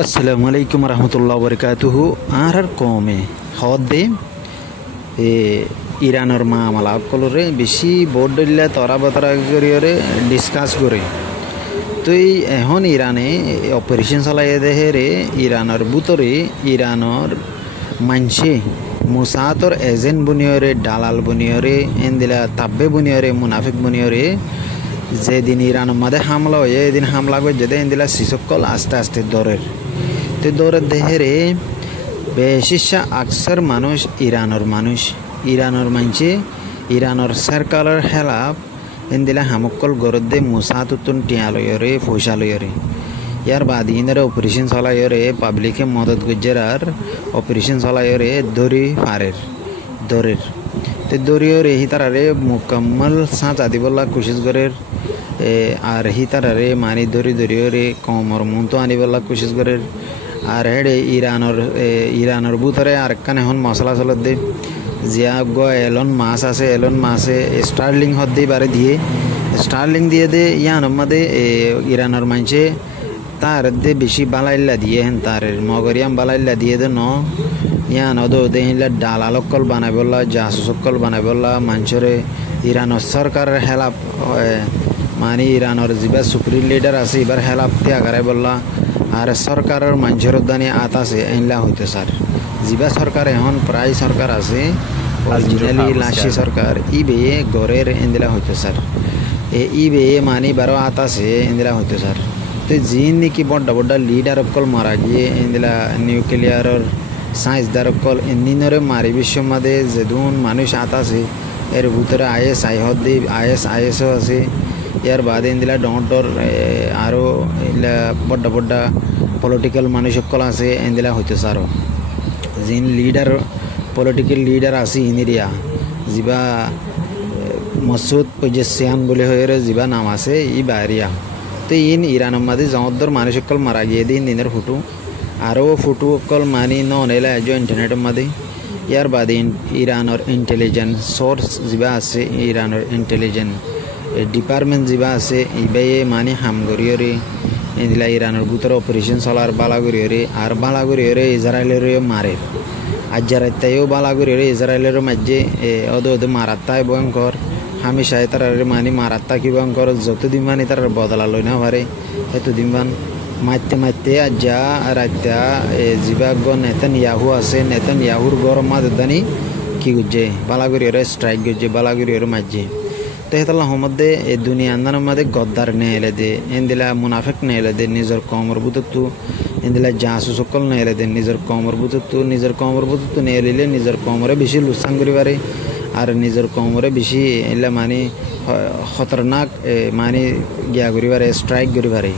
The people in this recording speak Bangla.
আসসালামু আলাইকুম রহমতুল্লাহ বরকাতুহু আর কমে হদে ইরানের মামলা কলরে বেশি বোর্ড দিলে তরা বতরা করিয়ে ডিসকাস করে তো এখন ইরানে অপারেশন চালাই দেহে রে ইরানের বুতরে ইরানের মানছে মুসাতর এজেন্ট বুনিয়রে দালাল বুনিয়রে এনদিলা তাব্বে বুনিয়রে মুনাফিক বুনিয়রে যেদিন ইরানের মাঝে হামলা হয়ে এদিন হামলা করে যেতে এনদিলা শিশকল আস্তে আস্তে দৌড়ের তো দৌড়ের দেহেরে বেশিসা আকসার মানুষ ইরানের মানছে ইরানের সরকারের হেলাফ এনদিলা হামকল গরদ দে মুসাতুতুন টিয়া লয়রে পয়সা লয়রে ইয়ার বাদ ইনারে অপারেশন চলায়রে পাবলিকে মদত গুজরার অপারেশন চলায়রে দড়ি পারের দরের তো দড়িয়রে হিতারারে মুকম্মল সাঁচা দিবলা কোশিশ করের আর হিতারারে মানি দড়িয়রে কমর মুতো আনিবলা কোশিশ করের আর হেডে ইরানের বুথরে আর কানে এখন মশলা চলত দে জিয়া এলন মাছে স্টার্লিং হদ দিয়ে বারে দিয়ে স্টার্লিং দিয়ে দে ইয়ান মধ্যে ইরানের মানছে তার দে বেশি বালাইল্লা দিয়ে হেন তার মগরিয়াম বালাইল্লা দিয়ে দে ন ইয়ান অদ দেহিলা ডালালকল বানাই বললা জাসুসকল বানাই বললা মানুষরে ইরানের সরকারের হেলাপ মানে ইরানের যা সুপ্রিম লিডার আছে এবার হেলাপ ত্যাগ করাই বললা আর সরকারের মানুষের দানি আত আছে এনলা হইতো স্যার যা সরকার এখন প্রায় সরকার আছে অরিজিনালি লাশি সরকার ইবে গড়ের এনদিলা হইতো স্যার ইবে মানি বারো আত আছে এনদিলা হইতো স্যার তো জিন নাকি বড় লিডার অকল মারা গিয়ে এনদিলা নিউক্লিয়ারের সায়েন্সদার অকল এনিনরে মারি বিশ্বের মাঝে যেদুন মানুষ আত আছে এর ভিতরে আইএসও আছে ইয়ার বাদে এনদিলা ডর আরও এলা বড় পলিটিক্যাল মানুষ সকল আছে এনদিলা হইতো স্যার জিন লিডার পলিটিক্যাল লিডার আছে ইনিরিয়া যা মসুদ পেজেসিয়ান বলে হয়ে যা নাম আছে ই বাহারিয়া তো ইরানের মাঝে জমদ্দর মানুষ সকল মারা গিয়ে দিনের ফুটু আরও ফুটু অকল মানি নেলা এজ ইন্টারনেটের মাঝে ইয়ার বাদে ইরানের ইন্টেলিজেন্স সোর্স যা আছে ইরানের ইন্টেলিজেন্স ডিপার্টমেন্ট যা আছে ইবে মানি হামগরিয়রে এদিলা ইরানের ভিতরে অপারেশন চলার বালাগুড়িয়রে আর বালাগুড়িয়রে ইসরায়েলের মারে আজ্জারাত্তাইও বালাগুড়িয়রে ইসরায়েলের মাঝে অদ মারাত্তায় ভয়ঙ্কর হামেশায় তার মানি মারাত্তা কি ভয়ঙ্কর যতদিন মানি তার বদলা লই না পারে এতদিন মান মারতে আজ্জা রাত্তা জিবাগ নেতন ইয়াহু আছে নেতন ইয়াহুর গরম মাদানি কি গুজে বালাগুড়িয়রে স্ট্রাইক গুজে বালাগুড়িয়রে মাঝে তো হেতলা মধ্যে এই দুনিয়া আন্দানের মধ্যে গদ্দার নেলে দে এনদিলা মুনাফিক নেলে দে নিজের কমর বুতত্তু এনদিলা জাসু সকল নেলে দে নিজের কমর বুতত্তু নেলিলে নিজের কমরে বেশি লুসাং করি পারে আর নিজের কমরে বেশি এলা মানে খতরনাক মানে গিয়া করি পারে স্ট্রাইক করি পারে।